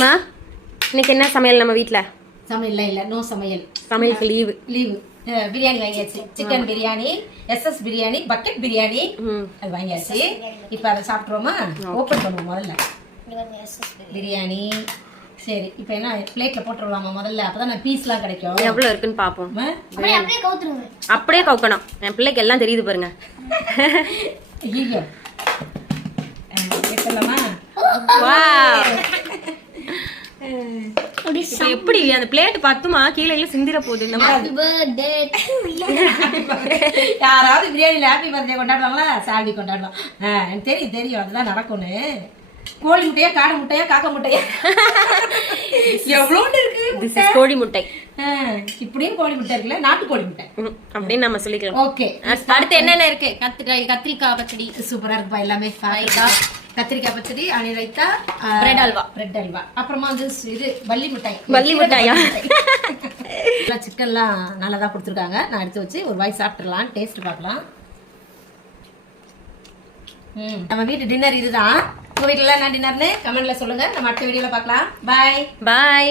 மா இன்னைக்கு என்ன சமையல் நம்ம வீட்ல? சமையல் இல்ல நோ சமையல். சமையலுக்கு லீவு. பிரியாணி வாங்கியாச்சு. Chicken biryani, SS biryani, bucket biryani அது வாங்கியாச்சு. இப்போ அதை சாப்பிட்ருவோமா? ஓப்பன் பண்ணுவோம் முதல்ல பிரியாணி. சரி, இப்போ என்ன பிளேட்ல போட்டுருவாமா முதல்ல, அப்பதான் நான் பீஸ்லாம் கிடைக்கும். எவ்வளவு இருக்குன்னு பாப்போம். அப்படியே கவுக்கணும். என் பிள்ளைக்கு எல்லாம் தெரியுது பாருங்க. ஐயோ எடுத்துடலாமா? எப்படி அந்த பிளேட் பத்துமா? கீழே சிந்திர போகுது. யாராவது பிரியாணில ஹாப்பி பர்த்டே கொண்டாடுவாங்களா? சால்வி கொண்டாடலாம். எனக்கு தெரியும் அதுதான் நடக்கும்னு. கோழி முட்டையா, காடை முட்டையா, காக்கா முட்டையா, எவ்வளவு இருக்கு? கோழி முட்டை. இப்படியும் கோழி முட்டை இருக்குல்ல, நாட்டு கோழி முட்டை அப்படின்னு நம்ம சொல்லிக்கலாம். ஓகே, அடுத்து என்னென்ன இருக்கு? கத்திரிக்காய் பச்சடி சூப்பரா இருக்குப்பா. எல்லாமே கத்திரிக்காய் பச்சடி, ஆனியன் ரைத்தா, பிரெட் அல்வா. அப்புறமா வந்து இது வள்ளி மிட்டாயா? சிக்கன்லாம் நல்லதா கொடுத்துருக்காங்க. நான் எடுத்து வச்சு ஒரு வாய் சாப்பிட்டுலாம், டேஸ்ட் பார்க்கலாம். நம்ம வீட்டு டின்னர் இதுதான். உங்க வீட்டுல என்ன டின்னர்னு கமெண்ட்ல சொல்லுங்க. நம்ம அடுத்த வீடியோல பார்க்கலாம். பாய்.